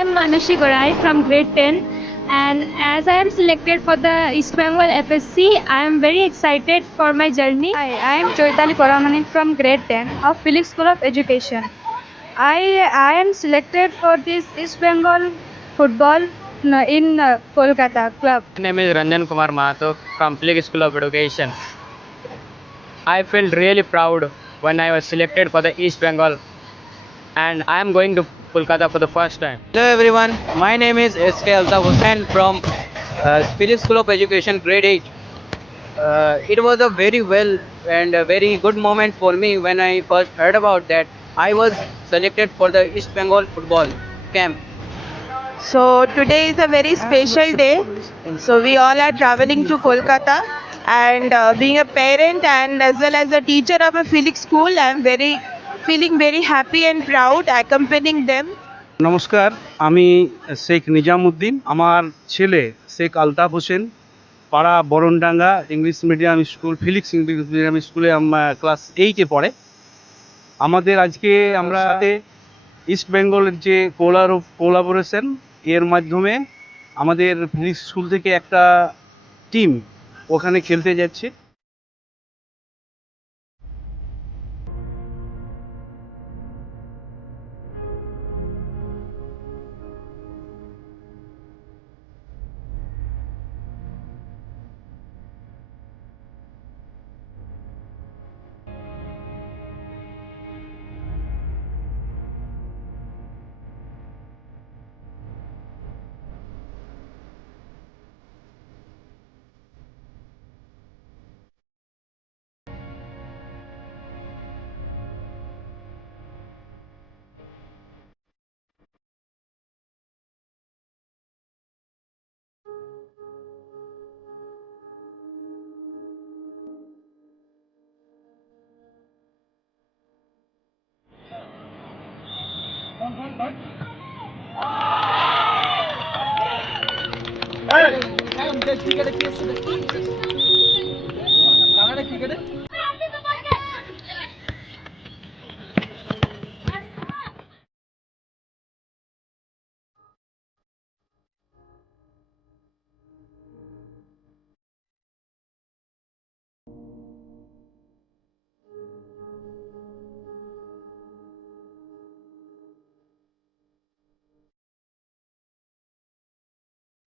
am Manushi Gorai from grade 10, and as I am selected for the East Bengal FSC, I am very excited for my journey. Hi, I am Choitali Paramani from grade 10 of Felix School of Education. I am selected for this East Bengal football in Kolkata club. My name is Ranjan Kumar Mahato from Felix School of Education. I felt really proud when I was selected for the East Bengal, and I am going to Kolkata for the first time. Hello everyone, my name is S.K. Altaf Hussain from Spirit School of Education grade 8. It was a very well and a very good moment for me when I first heard about that I was selected for the East Bengal football camp. So today is a very special day. So we all are traveling to Kolkata, and being a parent and as well as a teacher of a Felix school, I am very feeling very happy and proud accompanying them. নমস্কার, আমি শেখ নিজামুদ্দিন। আমার ছেলে শেখ আলতাফ হোসেন পাড়া বরণডাঙ্গা English medium school ফিলিক্স English medium স্কুলে class 8-এ পড়ে। আমাদের আজকে আমরা ইস্ট বেঙ্গলের যে কোলাবোরেশন এর মাধ্যমে আমাদের ফিলিক্স স্কুল থেকে একটা টিম ওখানে খেলতে যাচ্ছে। ক্রিকেটে